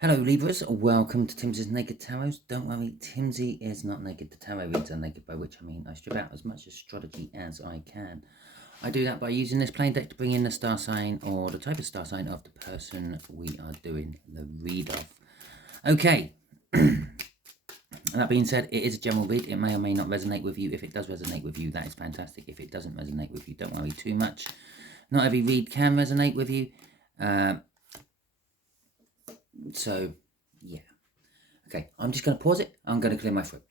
Hello Libras, welcome to Timsy's Naked Tarot. Don't worry, Timsy is not naked. The tarot reads are naked, by which I mean I strip out as much astrology as I can. I do that by using this plain deck to bring in the star sign or the type of star sign of the person we are doing the read of. Okay, that being said, it is a general read. It may or may not resonate with you. If it does resonate with you, that is fantastic. If it doesn't resonate with you, don't worry too much. Not every read can resonate with you. So, yeah. Okay, I'm just going to pause it. I'm going to clear my throat.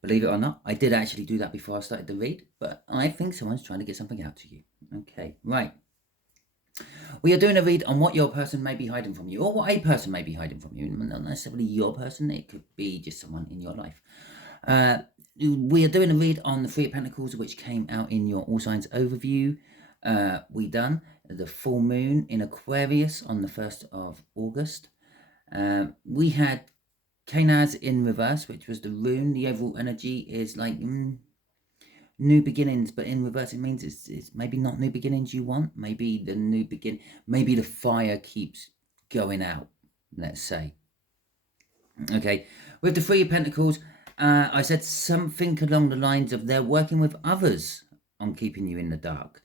Believe it or not, I did actually do that before I started the read, but I think someone's trying to get something out to you. Okay, right. We are doing a read on what your person may be hiding from you, or what a person may be hiding from you. Not necessarily your person, it could be just someone in your life. We are doing a read on the Three of Pentacles, which came out in your All Signs overview. We done the full moon in Aquarius on the 1st of August. We had Kanaz in reverse, which was the rune. The overall energy is like new beginnings, but in reverse it means it's maybe not new beginnings you want. Maybe the new begin. Maybe the fire keeps going out. Let's say. Okay, with the Three of Pentacles, I said something along the lines of they're working with others on keeping you in the dark.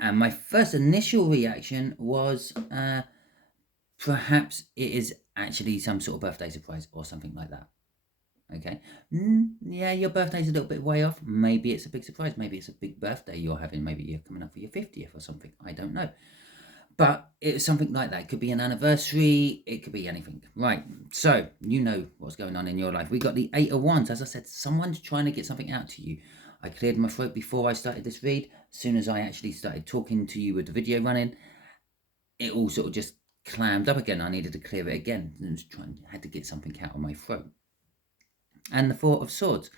And my first initial reaction was perhaps it is actually some sort of birthday surprise or something like that. Okay. Yeah, your birthday's a little bit way off. Maybe it's a big surprise. Maybe it's a big birthday you're having. Maybe you're coming up for your 50th or something. I don't know. But it's something like that. It could be an anniversary. It could be anything. Right. So, you know what's going on in your life. We got the Eight of Wands. As I said, someone's trying to get something out to you. I cleared my throat before I started this read. As soon as I actually started talking to you with the video running, it all sort of just clammed up again. I needed to clear it again. Had to get something out of my throat. And the Four of Swords.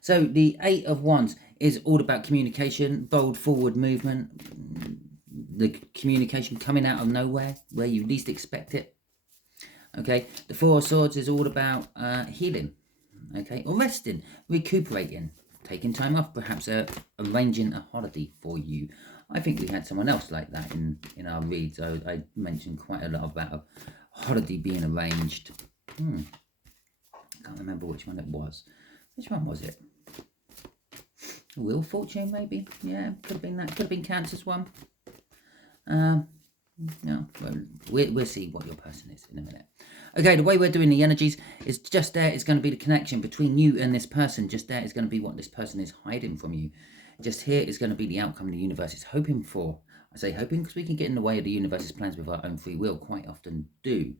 So the Eight of Wands is all about communication, bold forward movement, the communication coming out of nowhere, where you least expect it. Okay, the Four of Swords is all about healing, okay, or resting, recuperating, taking time off, perhaps arranging a holiday for you. I think we had someone else like that in our reads. I mentioned quite a lot about a holiday being arranged. Can't remember which one it was. Which one was it? Wheel of Fortune, maybe? Yeah, could have been that. Could have been Cancer's one. No, well, we'll see what your person is in a minute. Okay, the way we're doing the energies is just there is going to be the connection between you and this person. Just there is going to be what this person is hiding from you. Just here is going to be the outcome the universe is hoping for. I say hoping because we can get in the way of the universe's plans with our own free will, quite often do.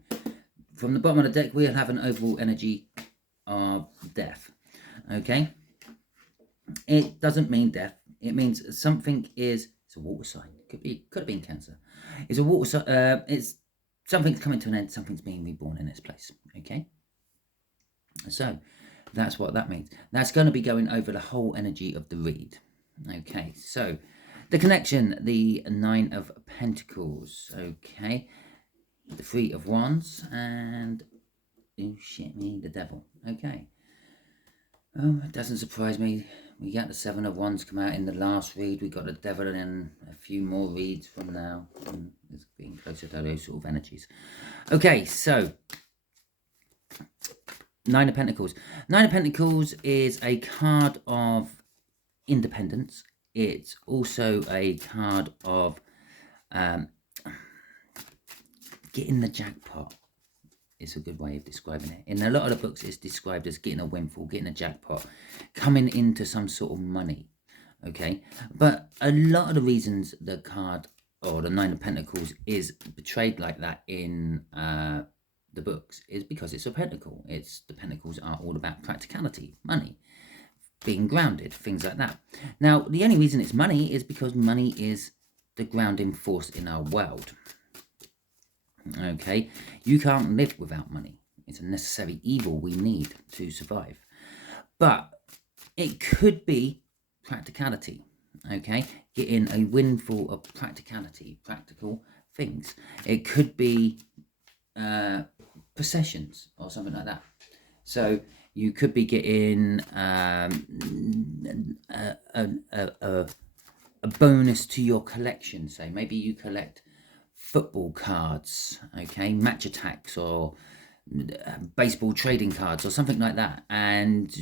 From the bottom of the deck, we'll have an overall energy of death. Okay, it doesn't mean death. It means something is. It's a water sign. Could have been Cancer. It's a water sign. It's something's coming to an end. Something's being reborn in its place. Okay. So that's what that means. That's going to be going over the whole energy of the read. Okay. So the connection, the Nine of Pentacles. Okay. The Three of Wands and oh shit me, the Devil. Okay. Oh, it doesn't surprise me. We got the Seven of Wands come out in the last read. We got the Devil and a few more reads from now. It's getting closer to those sort of energies. Okay, so Nine of Pentacles. Nine of Pentacles is a card of independence. It's also a card of getting the jackpot. Is a good way of describing it. In a lot of the books, it's described as getting a windfall, getting a jackpot, coming into some sort of money. Okay, but a lot of the reasons the card or the Nine of Pentacles is portrayed like that in the books is because it's a pentacle. The pentacles are all about practicality, money, being grounded, things like that. Now, the only reason it's money is because money is the grounding force in our world. Okay, you can't live without money. It's a necessary evil we need to survive. But it could be practicality. Okay, getting a windfall of practicality, practical things. It could be possessions or something like that. So you could be getting a bonus to your collection. Say maybe you collect football cards, okay, match attacks, or baseball trading cards or something like that, and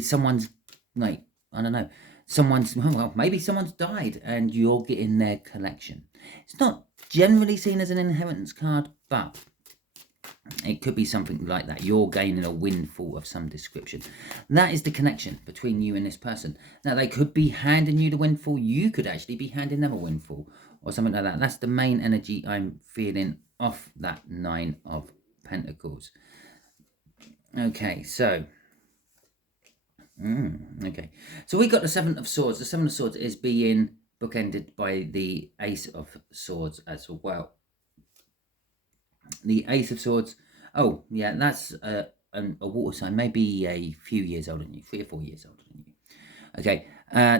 someone's like, I don't know, well, maybe someone's died and you're getting their collection. It's not generally seen as an inheritance card, but it could be something like that. You're gaining a windfall of some description. That is the connection between you and this person. Now, they could be handing you the windfall. You could actually be handing them a windfall or something like that. That's the main energy I'm feeling off that Nine of Pentacles. Okay, so... okay, so we got the Seven of Swords. The Seven of Swords is being bookended by the Ace of Swords as well. The Ace of Swords, oh yeah, that's a water sign, maybe a few years older than you, 3 or 4 years older than you. Okay,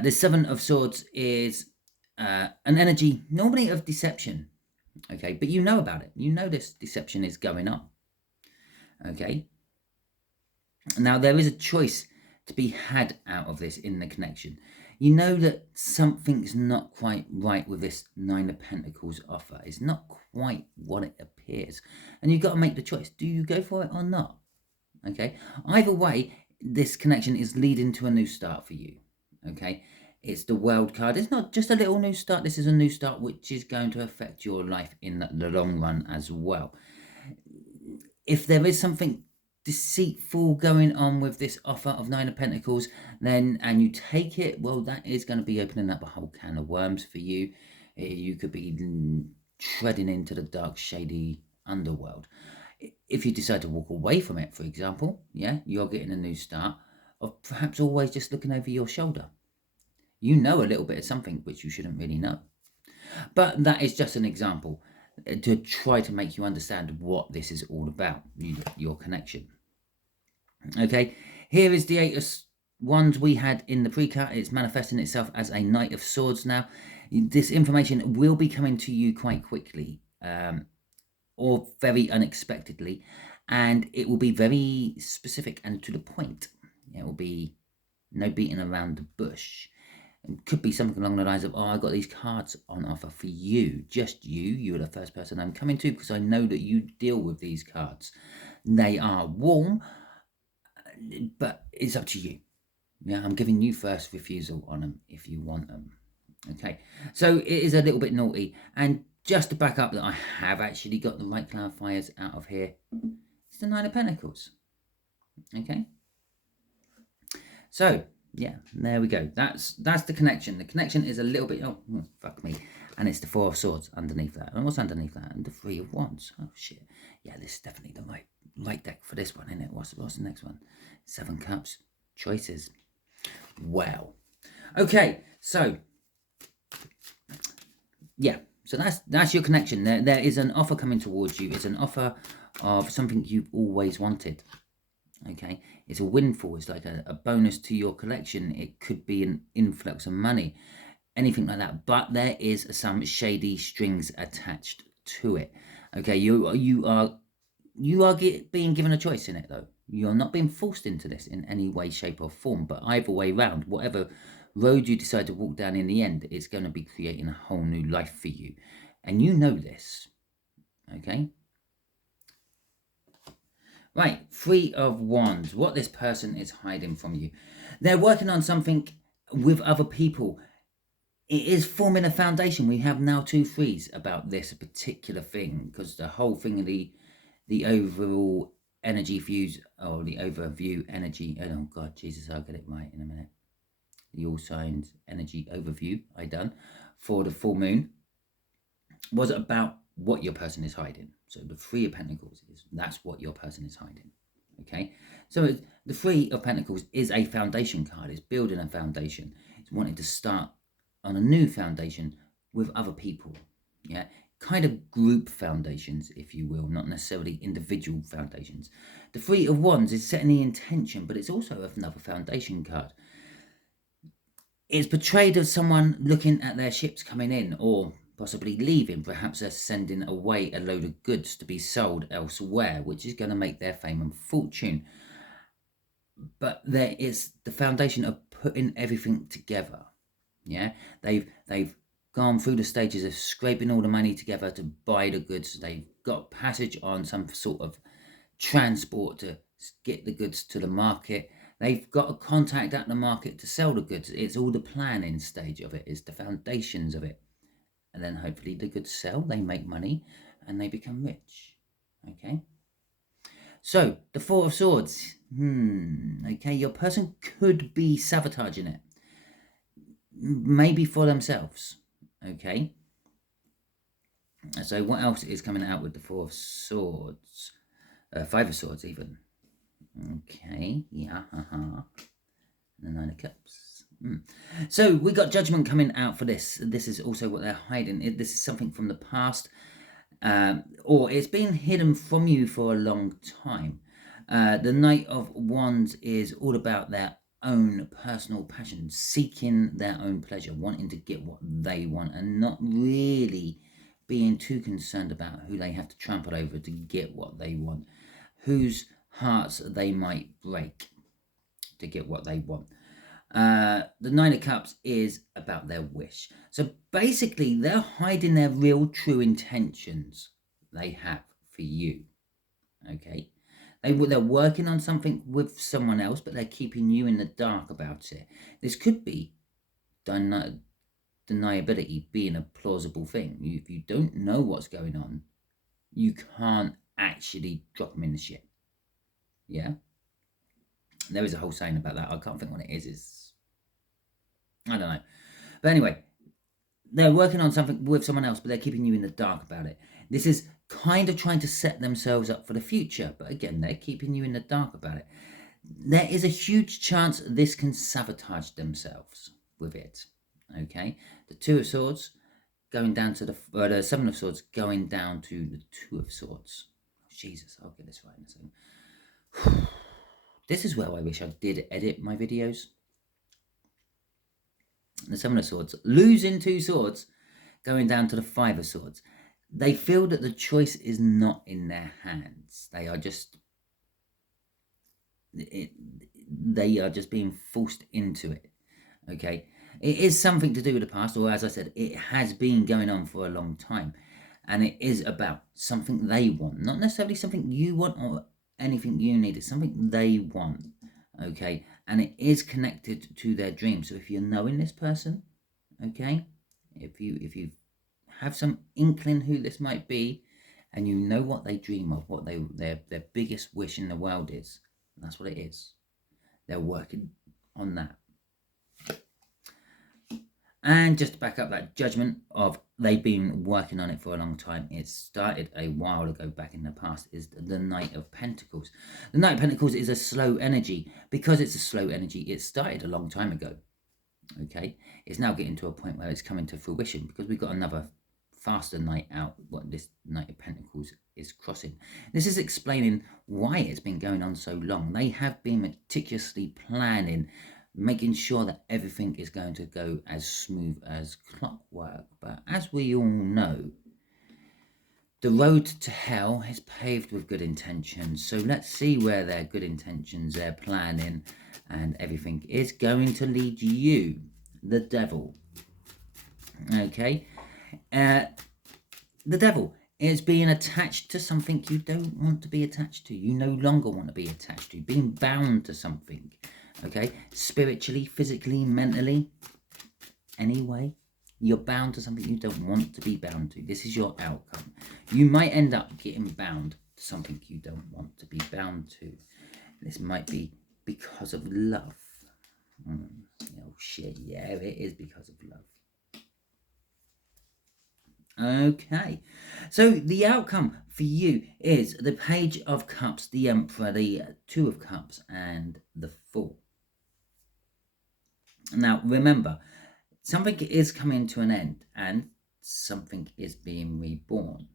the Seven of Swords is an energy normally of deception. Okay, but you know about it. You know this deception is going on. Okay, now there is a choice to be had out of this in the connection. You know that something's not quite right with this Nine of Pentacles offer. It's not quite what it appears. And you've got to make the choice. Do you go for it or not? Okay. Either way, this connection is leading to a new start for you. Okay. It's the World card. It's not just a little new start. This is a new start which is going to affect your life in the long run as well. If there is something deceitful going on with this offer of Nine of Pentacles, then, and you take it, well, that is going to be opening up a whole can of worms for you. You could be treading into the dark, shady underworld. If you decide to walk away from it, for example, yeah, you're getting a new start of perhaps always just looking over your shoulder. You know a little bit of something which you shouldn't really know. But that is just an example to try to make you understand what this is all about, your connection. Okay, here is the Eight of Wands we had in the pre-cut. It's manifesting itself as a Knight of Swords now. This information will be coming to you quite quickly, or very unexpectedly, and it will be very specific and to the point. It will be no beating around the bush. It could be something along the lines of, oh, I got these cards on offer for you, just you. You're the first person I'm coming to because I know that you deal with these cards. They are warm, but it's up to you. Yeah, I'm giving you first refusal on them if you want them. Okay, so it is a little bit naughty. And just to back up that I have actually got the right clarifiers out of here, it's the Nine of Pentacles. Okay, so yeah, there we go. That's the connection. The connection is a little bit, oh, fuck me. And it's the Four of Swords underneath that. And what's underneath that? And the Three of Wands. Oh, shit. Yeah, this is definitely the right deck for this one, isn't it? What's the next one? Seven Cups. Choices. Well. Okay, so. Yeah, so that's your connection. There is an offer coming towards you. It's an offer of something you've always wanted. Okay, it's a windfall. It's like a bonus to your collection. It could be an influx of money, anything like that. But there is some shady strings attached to it. Okay, you are being given a choice in it, though. You're not being forced into this in any way, shape, or form. But either way round, whatever road you decide to walk down in the end, it's going to be creating a whole new life for you, and you know this. Okay. Right, Three of Wands. What this person is hiding from you. They're working on something with other people. It is forming a foundation. We have now 2 threes about this particular thing, because the whole thing of the overall energy views, or the overview energy. Oh God, Jesus, I'll get it right in a minute. The all signs energy overview I done for the full moon was about what your person is hiding. So the Three of Pentacles that's what your person is hiding. Okay, so the Three of Pentacles is a foundation card. It's building a foundation. It's wanting to start on a new foundation with other people. Yeah, kind of group foundations, if you will, not necessarily individual foundations. The Three of Wands is setting the intention, but it's also another foundation card. It's portrayed as someone looking at their ships coming in, or possibly leaving. Perhaps they're sending away a load of goods to be sold elsewhere, which is going to make their fame and fortune. But there is the foundation of putting everything together. Yeah, they've gone through the stages of scraping all the money together to buy the goods. They've got passage on some sort of transport to get the goods to the market. They've got a contact at the market to sell the goods. It's all the planning stage of it. It's the foundations of it. And then hopefully the goods sell, they make money, and they become rich. Okay? So, the Four of Swords. Okay, your person could be sabotaging it. Maybe for themselves. Okay? So, what else is coming out with the Four of Swords? Five of Swords, even. Okay, yeah, and the Nine of Cups. So we got Judgment coming out for this. This is also what they're hiding. This is something from the past, or it's been hidden from you for a long time. The Knight of Wands is all about their own personal passion, seeking their own pleasure, wanting to get what they want, and not really being too concerned about who they have to trample over to get what they want, whose hearts they might break to get what they want. The Nine of Cups is about their wish. So basically, they're hiding their real, true intentions they have for you. Okay? They're working on something with someone else, but they're keeping you in the dark about it. This could be deniability being a plausible thing. If you don't know what's going on, you can't actually drop them in the shit. Yeah? There is a whole saying about that. I can't think what it is. I don't know. But anyway, they're working on something with someone else, but they're keeping you in the dark about it. This is kind of trying to set themselves up for the future. But again, they're keeping you in the dark about it. There is a huge chance this can sabotage themselves with it. Okay? The Two of Swords going down to the Seven of Swords going down to the Two of Swords. Jesus, I'll get this right in a second. This is where I wish I did edit my videos. The Seven of Swords, losing two swords, going down to the Five of Swords. They feel that the choice is not in their hands. They are just being forced into it. Okay, it is something to do with the past, or as I said, it has been going on for a long time, and it is about something they want, not necessarily something you want or anything you need. It's something they want. Okay, and it is connected to their dream. So if you're knowing this person, okay, if you have some inkling who this might be, and you know what they dream of, what their biggest wish in the world is, that's what it is. They're working on that. And just to back up that Judgment of they've been working on it for a long time, it started a while ago back in the past, is the Knight of Pentacles. The Knight of Pentacles is a slow energy. Because it's a slow energy, it started a long time ago. Okay, it's now getting to a point where it's coming to fruition, because we've got another faster night out, what this Knight of Pentacles is crossing. This is explaining why it's been going on so long. They have been meticulously planning, making sure that everything is going to go as smooth as clockwork. But as we all know, the road to hell is paved with good intentions. So let's see where their good intentions, their planning, and everything is going to lead you. The Devil. Okay. The Devil is being attached to something you don't want to be attached to. You no longer want to be attached to. Being bound to something. Okay, spiritually, physically, mentally, anyway, you're bound to something you don't want to be bound to. This is your outcome. You might end up getting bound to something you don't want to be bound to. This might be because of love. Oh shit, yeah, it is because of love. Okay, so the outcome for you is the Page of Cups, the Emperor, the Two of Cups, and the Fool. Now, remember, something is coming to an end and something is being reborn.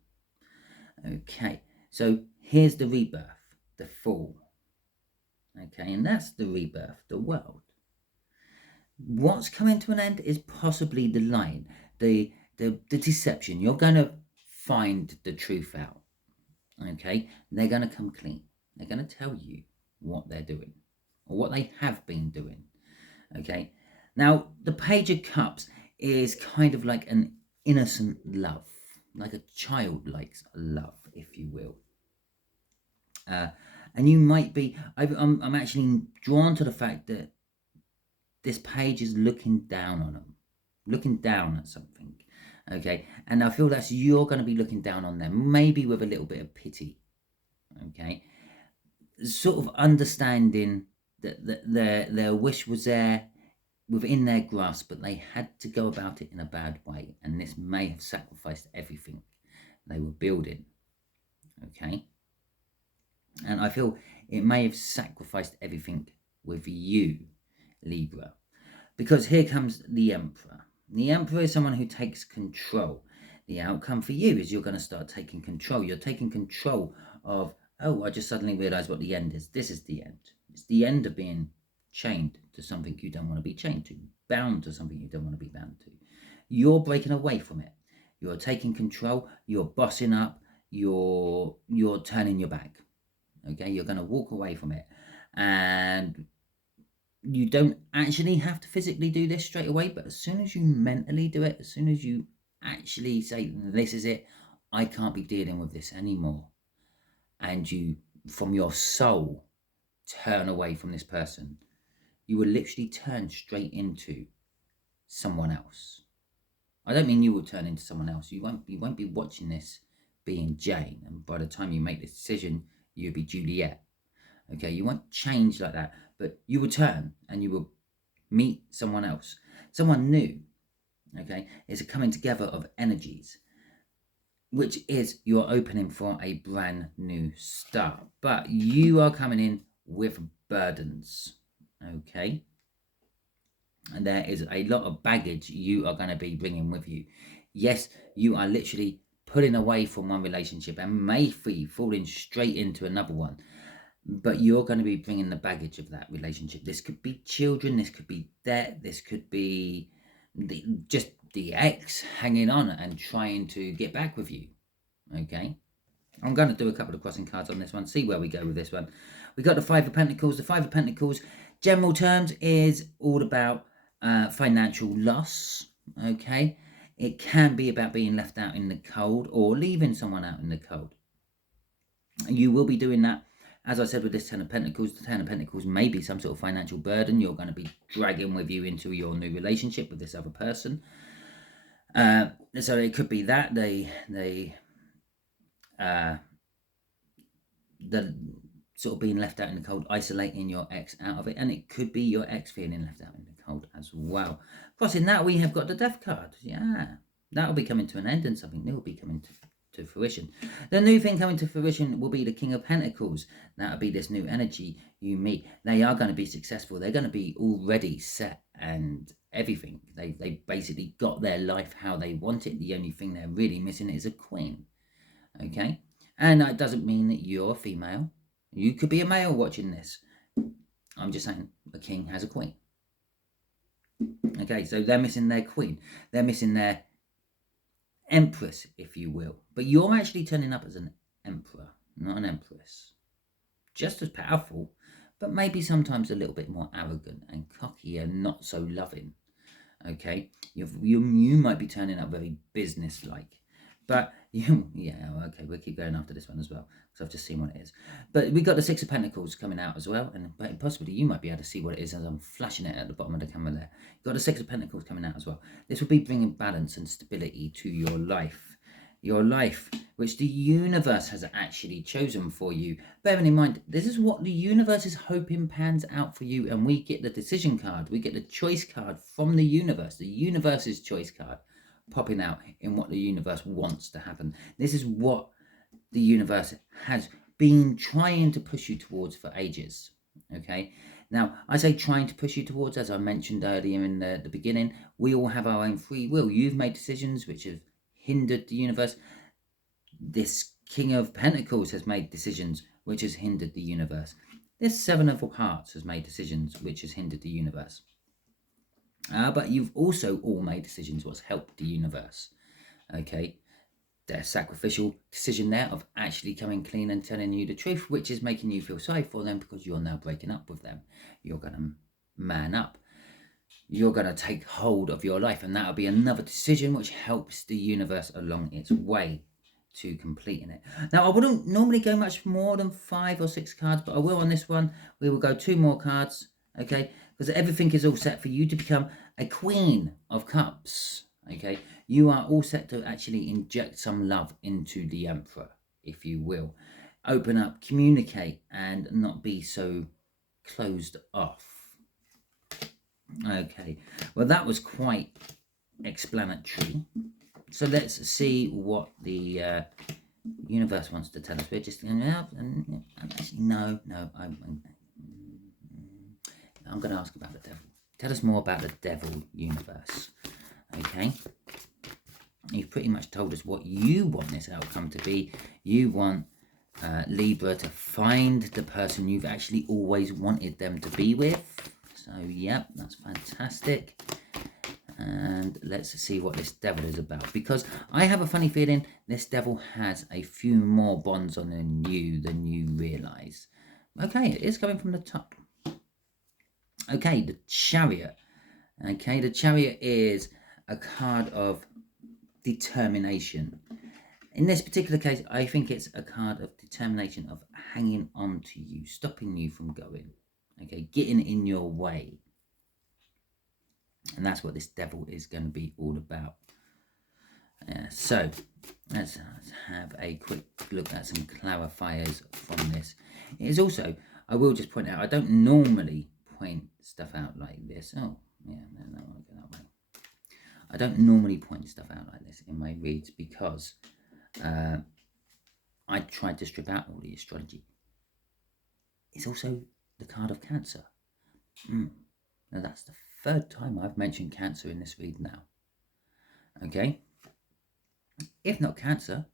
Okay, so here's the rebirth, the Fool. Okay, and that's the rebirth, the world. What's coming to an end is possibly the line, the deception. You're going to find the truth out. Okay, they're going to come clean. They're going to tell you what they're doing or what they have been doing. Okay, now the Page of Cups is kind of like an innocent love, like a childlike love, if you will. And you might be, I'm actually drawn to the fact that this page is looking down on them, looking down at something. Okay, and I feel that's you're going to be looking down on them, maybe with a little bit of pity. Okay, sort of understanding that their wish was there within their grasp, but they had to go about it in a bad way, and this may have sacrificed everything they were building. Okay, and I feel it may have sacrificed everything with you, Libra, because here comes the Emperor. The Emperor is someone who takes control. The outcome for you is you're going to start taking control. You're taking control of, oh, I just suddenly realised what the end is. This is the end. It's the end of being chained to something you don't want to be chained to, bound to something you don't want to be bound to. You're breaking away from it. You're taking control. You're bossing up. You're turning your back. Okay, you're going to walk away from it, and you don't actually have to physically do this straight away, but as soon as you mentally do it, as soon as you actually say, this is it, I can't be dealing with this anymore, and you, from your soul, turn away from this person, you will literally turn straight into someone else. I don't mean you will turn into someone else. You won't be watching this being Jane, and by the time you make this decision, you'll be Juliet. Okay, you won't change like that, but you will turn and you will meet someone else, someone new. Okay, it's a coming together of energies, which is your opening for a brand new start. But you are coming in with burdens. Okay, and there is a lot of baggage you are going to be bringing with you. Yes, you are literally pulling away from one relationship and may be falling straight into another one, but you're going to be bringing the baggage of that relationship. This could be children, this could be debt, this could be just the ex hanging on and trying to get back with you. Okay, I'm going to do a couple of crossing cards on this one, see where we go with this one. We got the Five of Pentacles. The Five of Pentacles, general terms, is all about financial loss. Okay, it can be about being left out in the cold or leaving someone out in the cold. You will be doing that. As I said with this Ten of Pentacles, the Ten of Pentacles may be some sort of financial burden you're going to be dragging with you into your new relationship with this other person. So it could be that the sort of being left out in the cold, isolating your ex out of it, and it could be your ex feeling left out in the cold as well. Crossing that, we have got the Death card. Yeah, that will be coming to an end, and something new will be coming to fruition. The new thing coming to fruition will be the King of Pentacles. That'll be this new energy you meet. They are going to be successful. They're going to be already set and everything. They basically got their life how they want it. The only thing they're really missing is a queen. Okay, and that doesn't mean that you're a female. You could be a male watching this. I'm just saying a king has a queen. Okay, so they're missing their queen. They're missing their empress, if you will. But you're actually turning up as an emperor, not an empress. Just as powerful, but maybe sometimes a little bit more arrogant and cocky and not so loving. Okay, you might be turning up very business-like. But yeah, okay, we'll keep going after this one as well, because I've just seen what it is. But we got the Six of Pentacles coming out as well, and possibly you might be able to see what it is as I'm flashing it at the bottom of the camera there. You've got the Six of Pentacles coming out as well. This will be bringing balance and stability to your life. Your life, which the universe has actually chosen for you. Bearing in mind, this is what the universe is hoping pans out for you, and we get the decision card. We get the choice card from the universe's choice card, popping out in what the universe wants to happen. This is what the universe has been trying to push you towards for ages. Okay, now I say trying to push you towards, as I mentioned earlier in the beginning, we all have our own free will. You've made decisions which have hindered the universe. This King of Pentacles has made decisions which has hindered the universe. This Seven of Hearts has made decisions which has hindered the universe. But you've also all made decisions what's helped the universe. Okay, their sacrificial decision there of actually coming clean and telling you the truth, which is making you feel sorry for them because you're now breaking up with them. You're going to man up. you're going to take hold of your life, and that'll be another decision which helps the universe along its way to completing it. Now, I wouldn't normally go much more than 5 or 6 cards, but I will on this one. We will go 2 more cards, okay? Because everything is all set for you to become a Queen of Cups, okay? You are all set to actually inject some love into the Emperor, if you will. Open up, communicate, and not be so closed off. Okay, well, that was quite explanatory. So let's see what the universe wants to tell us. We're just going to... Actually, no, I'm going to ask about the devil. Tell us more about the devil, universe. Okay. You've pretty much told us what you want this outcome to be. You want Libra to find the person you've actually always wanted them to be with. So, yep, that's fantastic. And let's see what this devil is about. Because I have a funny feeling this devil has a few more bonds on you than you realise. Okay, it is coming from the top. Okay, the Chariot. Okay, the Chariot is a card of determination. In this particular case, I think it's a card of determination, of hanging on to you, stopping you from going. Okay, getting in your way. And that's what this devil is going to be all about. So, let's have a quick look at some clarifiers from this. It is also, I will just point out, I don't normally point stuff out like this. Oh, yeah, no, I'll go that way. I don't normally point stuff out like this in my reads because I tried to strip out all the astrology. It's also the card of Cancer. Now that's the 3rd time I've mentioned Cancer in this read now. Okay? If not Cancer,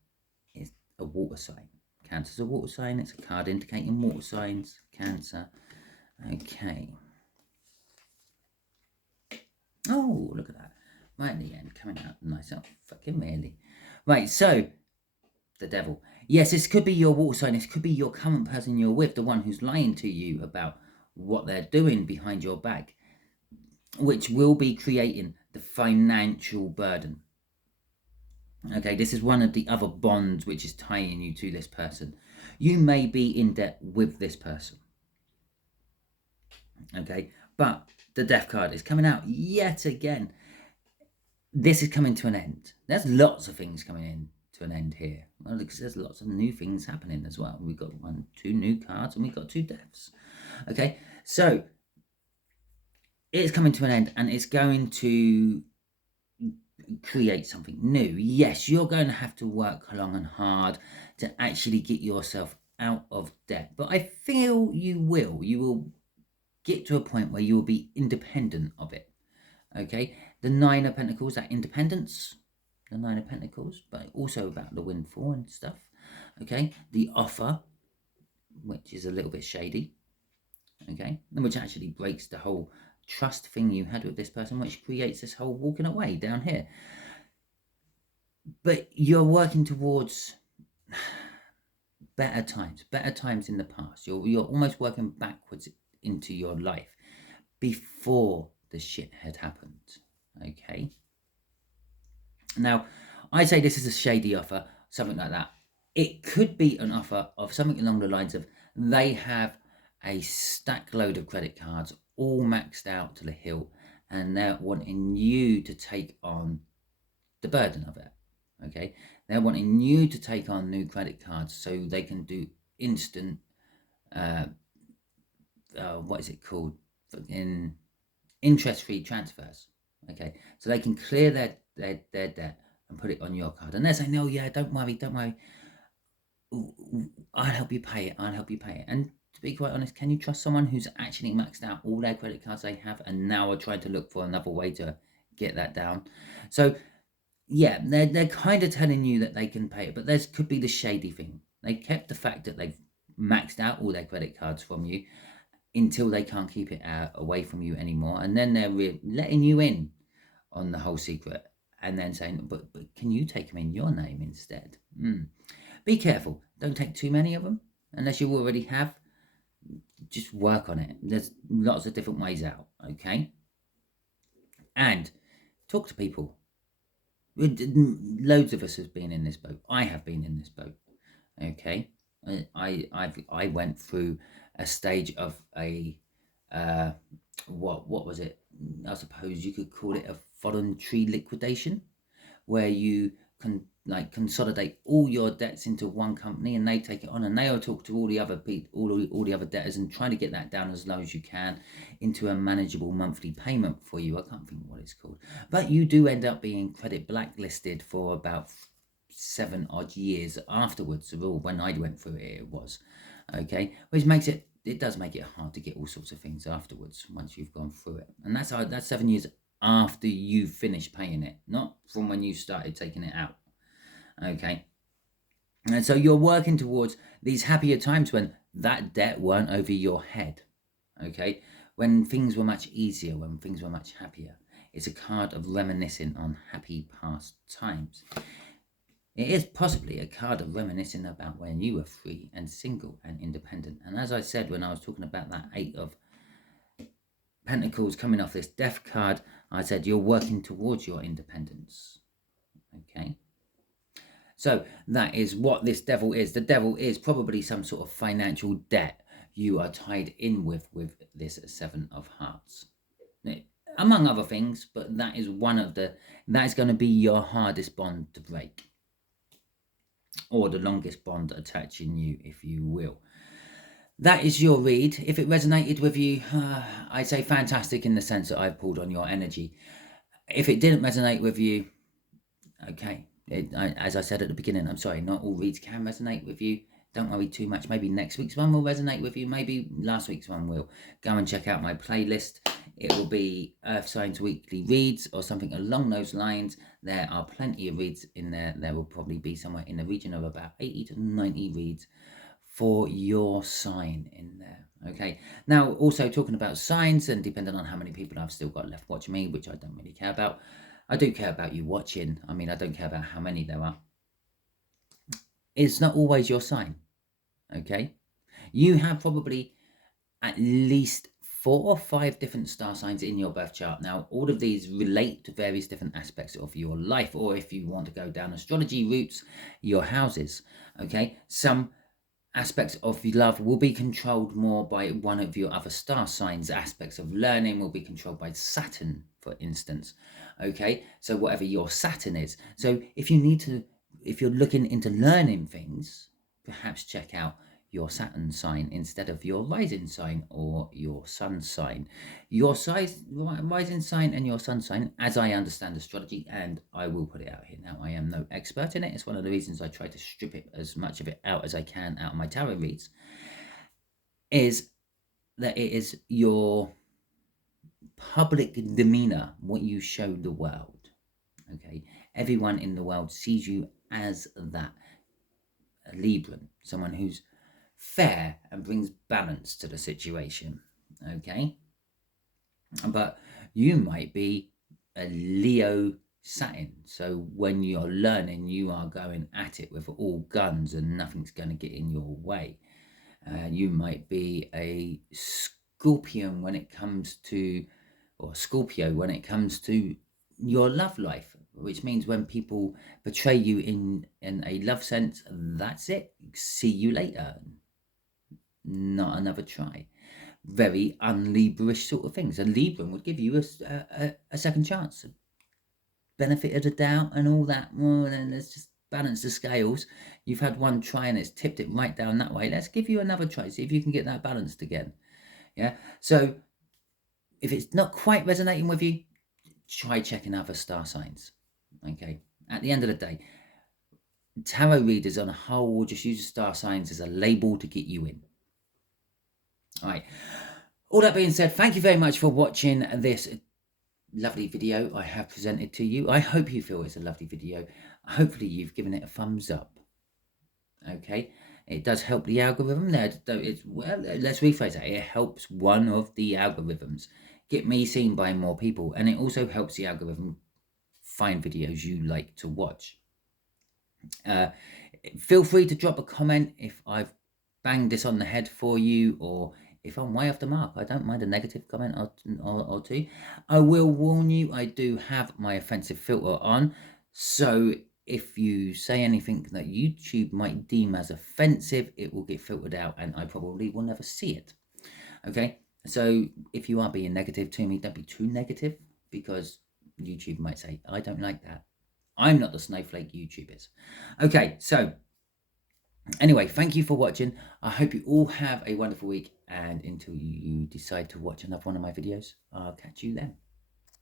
it's a water sign. Cancer's a water sign. It's a card indicating water signs. Cancer. Okay. Oh, look at that. Right at the end, coming out nice. Oh, fucking really. Right, so, the devil. Yes, this could be your water sign. This could be your current person you're with, the one who's lying to you about what they're doing behind your back, which will be creating the financial burden. Okay, this is one of the other bonds which is tying you to this person. You may be in debt with this person. Okay, but the Death card is coming out yet again. This is coming to an end. There's lots of things coming in to an end here. Well, because there's lots of new things happening as well. We've got 2 new cards and we've got 2 deaths. Okay, so it's coming to an end and it's going to create something new. Yes, you're going to have to work long and hard to actually get yourself out of debt. But I feel you will get to a point where you will be independent of it. Okay, the 9 of Pentacles, that independence, the 9 of Pentacles, but also about the windfall and stuff. Okay, the offer, which is a little bit shady. Okay, and which actually breaks the whole trust thing you had with this person, which creates this whole walking away down here. But you're working towards better times in the past. You're almost working backwards into your life before the shit had happened. Okay. Now, I say this is a shady offer, something like that. It could be an offer of something along the lines of they have a stack load of credit cards all maxed out to the hilt and they're wanting you to take on the burden of it. Okay, they're wanting you to take on new credit cards so they can do instant what is it called, in interest-free transfers. Okay, so they can clear their debt and put it on your card, and they're saying, no, yeah, don't worry, I'll help you pay it. And to be quite honest, can you trust someone who's actually maxed out all their credit cards they have and now are trying to look for another way to get that down? So yeah, they're kind of telling you that they can pay it, but there could be the shady thing. They kept the fact that they've maxed out all their credit cards from you until they can't keep it away from you anymore, and then they're letting you in on the whole secret, and then saying, but can you take them in your name instead? Be careful. Don't take too many of them unless you already have. Just work on it. There's lots of different ways out. Okay. And talk to people. Loads of us have been in this boat. I have been in this boat. Okay, I went through a stage of a what was it? I suppose you could call it a voluntary liquidation, where you can consolidate all your debts into one company, and they take it on, and they'll talk to all the other people, all the other debtors, and try to get that down as low as you can into a manageable monthly payment for you. I can't think what it's called, but you do end up being credit blacklisted for about 7 odd years afterwards. Or when I went through it, it was okay, which makes it does make it hard to get all sorts of things afterwards once you've gone through it. And that's 7 years after you finish paying it, not from when you started taking it out. Okay, and so you're working towards these happier times when that debt weren't over your head. Okay, when things were much easier, when things were much happier. It's a card of reminiscing on happy past times. It is possibly a card of reminiscing about when you were free and single and independent. And as I said when I was talking about that 8 of Pentacles coming off this Death card, I said you're working towards your independence. Okay, so that is what this Devil is. The Devil is probably some sort of financial debt you are tied in with this 7 of Hearts, among other things, but that is that is going to be your hardest bond to break, or the longest bond attaching you, if you will. That is your read. If it resonated with you, I say fantastic, in the sense that I've pulled on your energy. If it didn't resonate with you, okay. As I said at the beginning, I'm sorry, not all reads can resonate with you. Don't worry too much. Maybe next week's one will resonate with you. Maybe last week's one will. Go and check out my playlist. It will be Earth Signs Weekly Reads or something along those lines. There are plenty of reads in there. There will probably be somewhere in the region of about 80 to 90 reads for your sign in there. Okay, now also talking about signs, and depending on how many people I've still got left watching me, which I don't really care about. I do care about you watching. I mean, I don't care about how many there are. It's not always your sign. Okay, you have probably at least 4 or 5 different star signs in your birth chart. Now, all of these relate to various different aspects of your life, or if you want to go down astrology routes, your houses. Okay, some aspects of love will be controlled more by one of your other star signs. Aspects of learning will be controlled by Saturn, for instance. Okay, so whatever your Saturn is. So if you're looking into learning things, perhaps check out your Saturn sign instead of your rising sign or your sun sign. Your rising sign and your sun sign, as I understand astrology, and I will put it out here now, I am no expert in it. It's one of the reasons I try to strip it as much of it out as I can out of my tarot reads, is that it is your public demeanor, what you show the world. Okay, everyone in the world sees you as that, a Libran, someone who's fair and brings balance to the situation. Okay, but you might be a Leo Saturn, so when you're learning, you are going at it with all guns and nothing's going to get in your way. You might be a Scorpion when it comes to, or Scorpio when it comes to your love life, which means when people betray you in a love sense, that's it. See you later. Not another try. Very un-Libra-ish sort of things. A Libran would give you a second chance, benefit of the doubt and all that. Well, then let's just balance the scales. You've had one try and it's tipped it right down that way. Let's give you another try, see if you can get that balanced again. Yeah, so if it's not quite resonating with you, try checking other star signs. Okay, at the end of the day, tarot readers on a whole will just use star signs as a label to get you in. All right, all that being said, thank you very much for watching this lovely video I have presented to you. I hope you feel it's a lovely video. Hopefully you've given it a thumbs up. Okay, it does help the algorithm there. Well, let's rephrase that. It helps one of the algorithms get me seen by more people, and it also helps the algorithm find videos you like to watch. Feel free to drop a comment if I've banged this on the head for you, or If I'm way off the mark, I don't mind a negative comment or two. I will warn you, I do have my offensive filter on. So if you say anything that YouTube might deem as offensive, it will get filtered out and I probably will never see it. Okay, so if you are being negative to me, don't be too negative, because YouTube might say, I don't like that. I'm not the snowflake, YouTube is. Okay, so anyway, thank you for watching. I hope you all have a wonderful week, and until you decide to watch another one of my videos, I'll catch you then.